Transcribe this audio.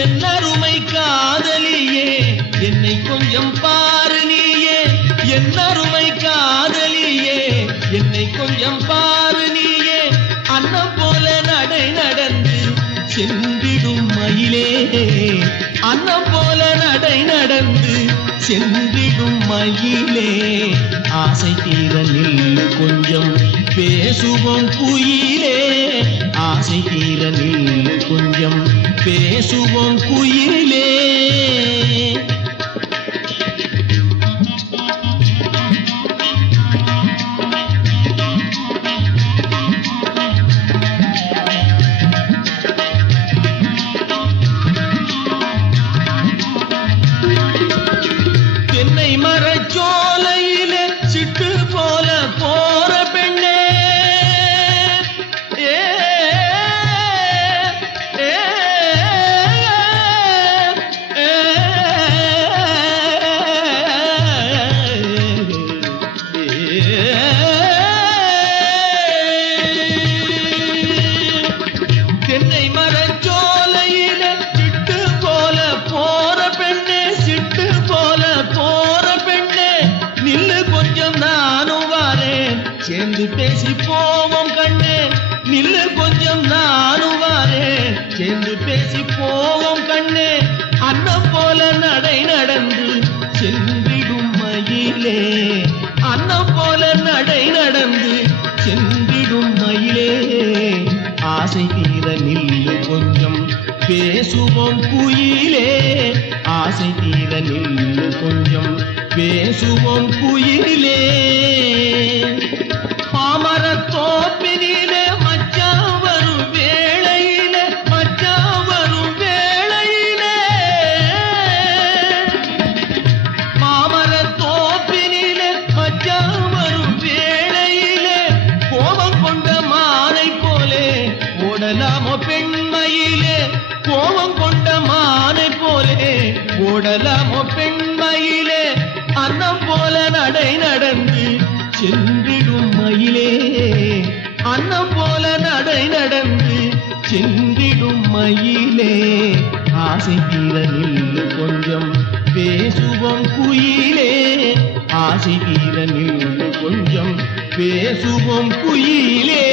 என் அருமை காதலியே என்னை கொஞ்சம் பாரு நீயே என் அருமை காதலியே என்னை கொஞ்சம் பாரு நீயே அன்னம் போல நடை நடந்து சென்றிடும் மயிலே அன்னம் போல நடை நடந்து சென்றிடும் மயிலே ஆசை தீர நில்லு கொஞ்சம் பேசுவோம் குயிலே ஆசை தீர நில்லு கொஞ்சம் பேசுவோம் குயிலே தென்னை மரச்சோலையிலே சிட்டு போல போற பெண்ணே தென்னை மரச்சோலையிலே சிட்டு போல போற பெண்ணே சிட்டு போல போற பெண்ணே நில்லு கொஞ்சம் நானும் வாரேன் சேர்ந்து பேசி போவோம் கண்ணே நில்லு கொஞ்சம் நானும் வாரேன் சேர்ந்து பேசி போவோம் கண்ணே அன்னம் போல நடை நடந்து சென்றிடும் மயிலே அன்னம் போல நடை நடந்து சென்றிடும் மயிலே ஆசை தீர நில்லு கொஞ்சம் பேசுவோம் குயிலே ஆசை தீர நில்லு கொஞ்சம் பேசுவோம் குயிலே பாமரத்தோப்பினிலே மச்சான் வரும் வேளையிலே மச்சான் வரும் வேளையிலே மாமரத்தோப்பினிலே மச்சான் வரும் வேளையிலே கோபம் கொண்ட மானை போலே ஓடலாமோ பெண்மையிலே கோபம் கொண்ட மானை போலே ஓடலாமோ பெண்மையிலே அன்னம் போல நடை நடந்து சென்றிடும் மயிலே அன்னம் போல நடை நடந்து சென்றிடும் மயிலே ஆசை தீர நில்லு கொஞ்சம் பேசுவோம் குயிலே ஆசை தீர நில்லு கொஞ்சம் பேசுவோம் குயிலே